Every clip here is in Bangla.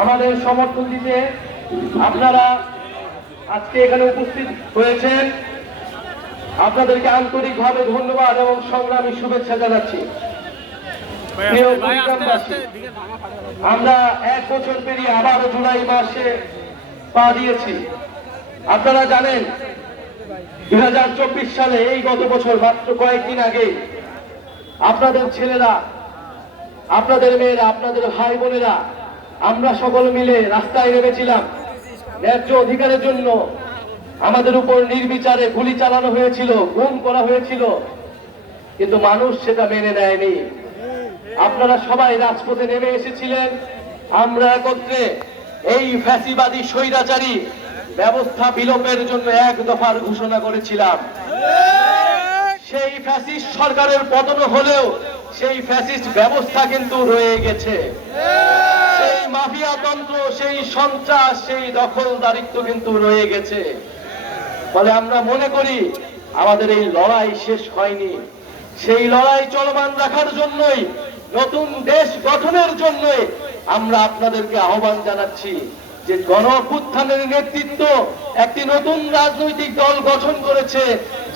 আমাদের সমর্থন দিতে আপনারা আজকে এখানে উপস্থিত হয়েছেন। আপনাদেরকে আন্তরিকভাবে ধন্যবাদ এবং সংগ্রামী শুভেচ্ছা জানাচ্ছি। আমরা এক বছর পেরিয়ে আবারও জুলাই মাসে পা দিয়েছি। আপনারা জানেন দু হাজার চব্বিশ সালে এই গত বছর মাত্র কয়েকদিন আগে আপনাদের ছেলেরা আপনাদের মেয়েরা আপনাদের ভাই বোনেরা আমরা সকল মিলে রাস্তায় নেমেছিলাম। ন্যায্য অধিকারের জন্য আমাদের উপর নির্বিচারে গুলি চালানো হয়েছিল, গুম করা হয়েছিল। কিন্তু মানুষ সেটা মেনে নেয়নি। আপনারা সবাই রাজপথে নেমে এসেছিলেন। আমরা একত্রে এই ফ্যাসিবাদী স্বৈরাচারী ব্যবস্থা বিলোপের জন্য এক দফার ঘোষণা করেছিলাম। সেই ফ্যাসিস্ট সরকারের পতন হলেও সেই ফ্যাসিস্ট ব্যবস্থা কিন্তু রয়ে গেছে। মাফিয়া তন্ত্র, সেই সন্ত্রাস, সেই দখলদারিত্ব কিন্তু রয়ে গেছে। ফলে আমরা মনে করি, আমাদের এই লড়াই শেষ হয়নি। সেই লড়াই চলমান রাখার জন্যই, নতুন দেশ গঠনের জন্যই আমরা আপনাদেরকে আহ্বান জানাচ্ছি যে গণ অভ্যুত্থানের নেতৃত্ব একটি নতুন রাজনৈতিক দল গঠন করেছে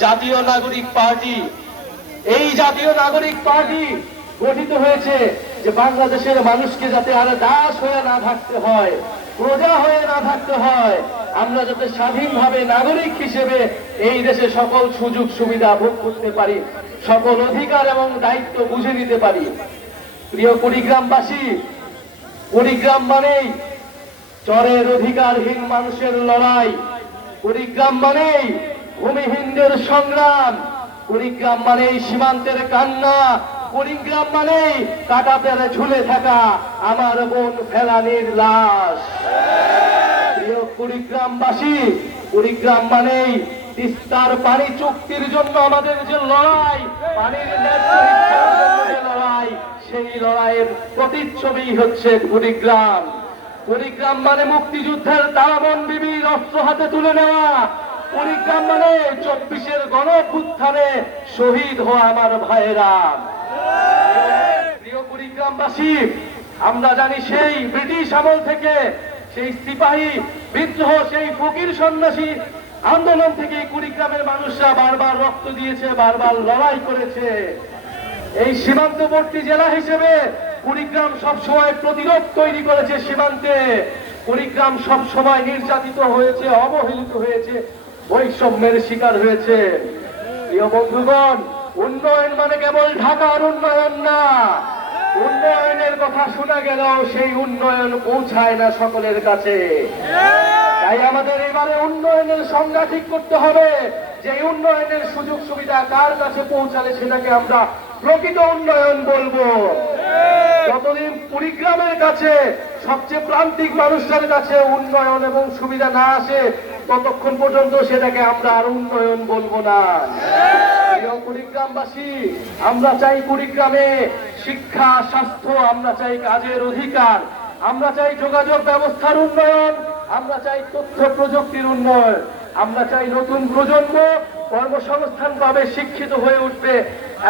জাতীয় নাগরিক পার্টি। এই জাতীয় নাগরিক পার্টি গঠিত হয়েছে যে বাংলাদেশের মানুষকে যাতে আর দাস হয়ে না থাকতে হয়, প্রজা হয়ে না থাকতে হয়, আমরা যাতে স্বাধীনভাবে নাগরিক হিসেবে এই দেশে সকল সুযোগ সুবিধা ভোগ করতে পারি, সকল অধিকার এবং দায়িত্ব বুঝে নিতে পারি। প্রিয় কুড়িগ্রামবাসী, কুড়িগ্রাম মানেই চরের অধিকারহীন মানুষের লড়াই। কুড়িগ্রাম মানেই ভূমিহীনদের সংগ্রাম। কুড়িগ্রাম মানেই সীমান্তের কান্না। কুড়িগ্রাম মানেই কাটা পেরে ঝুলে থাকা আমার বোন ফেলানির লাশ। কুড়িগ্রামবাসী, কুড়িগ্রাম মানেই তিস্তার পানি চুক্তির জন্য আমাদের যে লড়াই, পানির লড়াই, সেই লড়াইয়ের প্রতিচ্ছবি হচ্ছে কুড়িগ্রাম। কুড়িগ্রাম মানে মুক্তিযুদ্ধের তারাবন বিবির অস্ত্র হাতে তুলে নেওয়া। কুড়িগ্রাম মানে চব্বিশের গণ শহীদ হওয়া আমার ভাইয়েরা। প্রিয় কুড়িগ্রামবাসী আমরা জানি সেই ব্রিটিশ আমল থেকে সেই সিপাহী বিদ্রোহ, সেই ফকির সন্ন্যাসী আন্দোলন থেকে কুড়িগ্রামের মানুষরা বারবার রক্ত দিয়েছে, বারবার লড়াই করেছে। এই সীমান্তবর্তী জেলা হিসেবে কুড়িগ্রাম সবসময় প্রতিরোধ তৈরি করেছে সীমান্তে। কুড়িগ্রাম সবসময় নির্যাতিত হয়েছে, অবহেলিত হয়েছে, বৈষম্যের শিকার হয়েছে। প্রিয় বন্ধুগণ, উন্নয়ন মানে কেবল ঢাকার উন্নয়ন না কথা শোনা গেলেও সেই উন্নয়ন পৌঁছায় না সকলের কাছে। তাই আমাদের এবারে উন্নয়নের সংজ্ঞা ঠিক করতে হবে যে উন্নয়নের সুযোগ সুবিধা কার কাছে পৌঁছালে সেটাকে আমরা প্রকৃত উন্নয়ন বলব। যতদিন কুড়িগ্রামের কাছে সবচেয়ে প্রান্তিক মানুষদের কাছে উন্নয়ন এবং সুবিধা না আসে, ততক্ষণ পর্যন্ত সেটাকে আমরা আর উন্নয়ন বলব না। কুড়িগ্রামবাসী, আমরা চাই কুড়িগ্রামে শিক্ষা, স্বাস্থ্য, আমরা চাই কাজের অধিকার, আমরা চাই যোগাযোগ ব্যবস্থার উন্নয়ন, আমরা চাই তথ্য প্রযুক্তির উন্নয়ন, আমরা চাই নতুন প্রজন্ম কর্মসংস্থান পাবে শিক্ষিত হয়ে উঠবে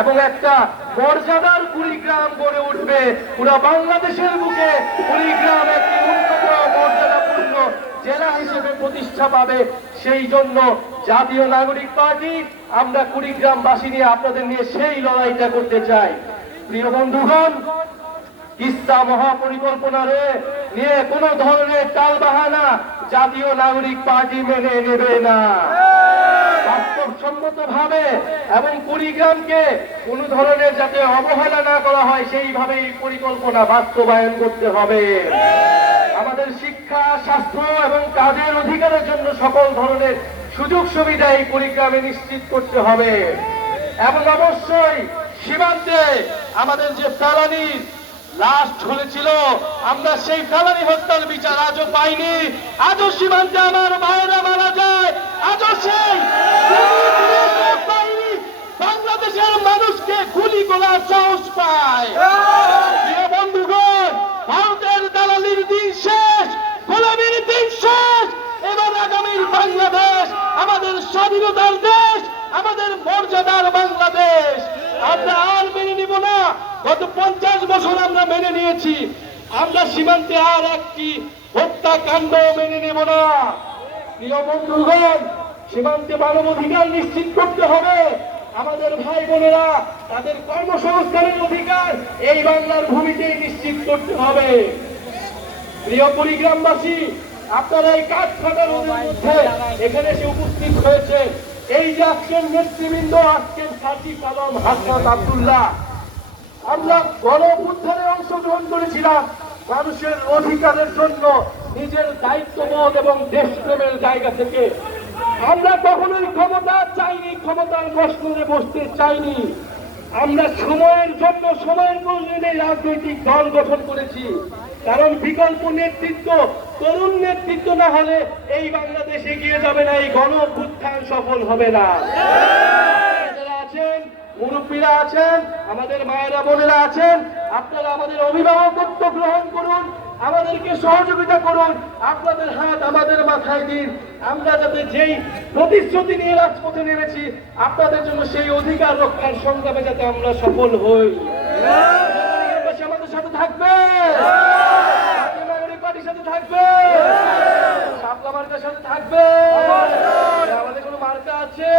এবং একটা মর্যাদার কুড়িগ্রাম গড়ে উঠবে। পুরো বাংলাদেশের বুকে কুড়িগ্রাম একটি উন্নত হিসেবে প্রতিষ্ঠা পাবে সেই জন্য জাতীয় নাগরিক পার্টি, আমরা কুড়িগ্রামবাসী নিয়ে আপনাদের নিয়ে সেই লড়াইটা করতে চাই। প্রিয় বন্ধুগণ তিস্তা মহাপরিকল্পনারে নিয়ে কোন ধরনের টাল বাহানা জাতীয় নাগরিক পার্টি মেনে নেবে না। বাস্তবসম্মত ভাবে এবং কুড়িগ্রামকে কোন ধরনের যাতে অবহেলা না করা হয় সেইভাবে এই পরিকল্পনা বাস্তবায়ন করতে হবে। আমাদের শিক্ষা, স্বাস্থ্য এবং কাজের অধিকারের জন্য সকল ধরনের সুযোগ সুবিধা এই কুড়িগ্রামে নিশ্চিত করতে হবে। এবং অবশ্যই সীমান্তে আমাদের যে ফেলানি লাশ ঝুলেছিল, আমরা সেই ফেলানি হত্যার বিচার আজও পাইনি। আজও সীমান্তে আমার ভাইয়েরা মারা যায়। আজও সেই বাংলাদেশের মানুষকে গুলি করার সাহস পায় প্রিয় বন্ধুগণ ভারতের দালালির দিন শেষ গোলামির দিন শেষ এবার আগামীর বাংলাদেশ আমাদের স্বাধীনতার দেশ, আমাদের মর্যাদার বাংলাদেশ। আমরা আর মেনে নিব না। গত পঞ্চাশ বছর আমরা মেনে নিয়েছি। আমরা সীমান্তে আর একটি হত্যাকাণ্ড মেনে নেব না। প্রিয় বন্ধুগণ, সীমান্তে মানবাধিকার নিশ্চিত করতে হবে। আমাদের ভাই বোনেরা, তাদের কর্মসংস্থানের অধিকার এই বাংলার ভূমিতেই নিশ্চিত করতে হবে। প্রিয় কুড়িগ্রামবাসী আপনারা এই কাজ রোদের মধ্যে এখানে এসে উপস্থিত হয়েছে। এই যে আজকের নেতৃবৃন্দ, আজকের সাজিদ আলম হাসনাত আবদুল্লাহ। আমরা গণ উদ্ধারে অংশগ্রহণ করেছিলাম মানুষের অধিকারের জন্য, নিজের দায়িত্ববোধ এবং দেশপ্রেমের জায়গা থেকে। আমরা কখনোই ক্ষমতা চাইনি, ক্ষমতার মসনদে বসতে চাইনি। আমরা সময়ের জন্য সময়ের প্রয়োজনে রাজনৈতিক দল গঠন করেছি। কারণ বিকল্প নেতৃত্ব, তরুণ নেতৃত্ব না হলে এই বাংলাদেশ এগিয়ে যাবে না, এই গণ অভ্যুত্থান সফল হবে না। আছেন, মুরব্বীরা আছেন, আমাদের মায়েরা, বোনেরা আছেন, আপনারা আমাদের অভিভাবকত্ব গ্রহণ করুন, আমাদেরকে সহযোগিতা করুন, আপনাদের হাত আমাদের মাথায় দিন। আমরা যাতে যেই প্রতিশ্রুতি নিয়ে রাজপথে নেমেছি, আপনাদের জন্য সেই অধিকার রক্ষার সংগ্রামে যাতে আমরা সফল হই। আমাদের সাথে থাকবে জাতীয় নাগরিক পার্টির সাথে থাকবে। সাপলা মার্কার সাথে থাকবে। আমাদের কোনো মার্কা আছে?